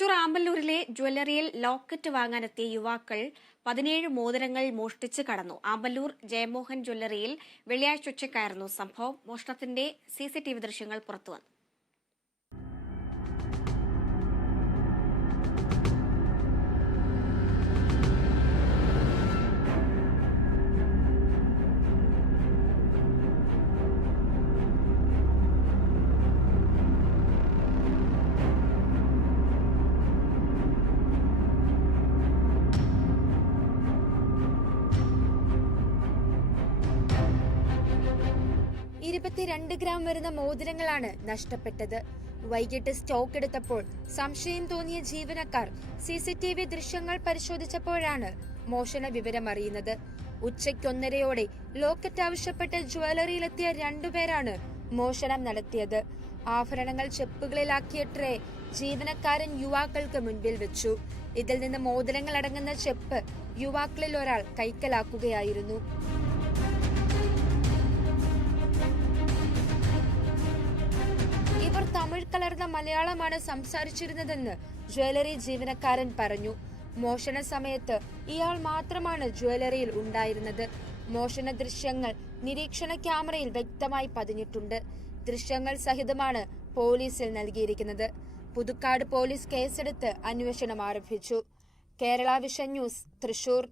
തൃശൂർ ആമ്പല്ലൂരിലെ ജ്വല്ലറിയിൽ ലോക്കറ്റ് വാങ്ങാനെത്തിയ യുവാക്കൾ 17 മോതിരങ്ങൾ മോഷ്ടിച്ച് കടന്നു. ആമ്പല്ലൂർ ജയമോഹൻ ജ്വല്ലറിയിൽ വെള്ളിയാഴ്ച ഉച്ചയ്ക്കായിരുന്നു സംഭവം. മോഷണത്തിന്റെ CCTV ദൃശ്യങ്ങൾ പുറത്തുവന്നു. ഗ്രാം വരുന്ന മോതിരങ്ങളാണ് നഷ്ടപ്പെട്ടത്. വൈകിട്ട് സ്റ്റോക്ക് എടുത്തപ്പോൾ സംശയം തോന്നിയ ജീവനക്കാർ CCTV ദൃശ്യങ്ങൾ പരിശോധിച്ചപ്പോഴാണ് മോഷണ വിവരം അറിയുന്നത്. ഉച്ചയ്ക്ക് 1:30 ലോക്കറ്റ് ആവശ്യപ്പെട്ട് ജ്വല്ലറിയിലെത്തിയ 2 പേരാണ് മോഷണം നടത്തിയത്. ആഭരണങ്ങൾ ചെപ്പുകളിലാക്കിയ ട്രേ ജീവനക്കാരൻ യുവാക്കൾക്ക് മുൻപിൽ വെച്ചു. ഇതിൽ നിന്ന് മോതിരങ്ങൾ അടങ്ങുന്ന ചെപ്പ് യുവാക്കളിൽ ഒരാൾ കൈക്കലാക്കുകയായിരുന്നു. ഇവർ തമിഴ് കലർന്ന മലയാളമാണ് സംസാരിച്ചിരുന്നതെന്ന് ജ്വല്ലറി ജീവനക്കാരൻ പറഞ്ഞു. മോഷണ സമയത്ത് ഇയാൾ മാത്രമാണ് ജ്വല്ലറിയിൽ ഉണ്ടായിരുന്നത്. മോഷണ ദൃശ്യങ്ങൾ നിരീക്ഷണ ക്യാമറയിൽ വ്യക്തമായി പതിഞ്ഞിട്ടുണ്ട്. ദൃശ്യങ്ങൾ സഹിതമാണ് പോലീസിൽ നൽകിയിരിക്കുന്നത്. പുതുക്കാട് പോലീസ് കേസെടുത്ത് അന്വേഷണം ആരംഭിച്ചു. Kerala vision news, Thrissur.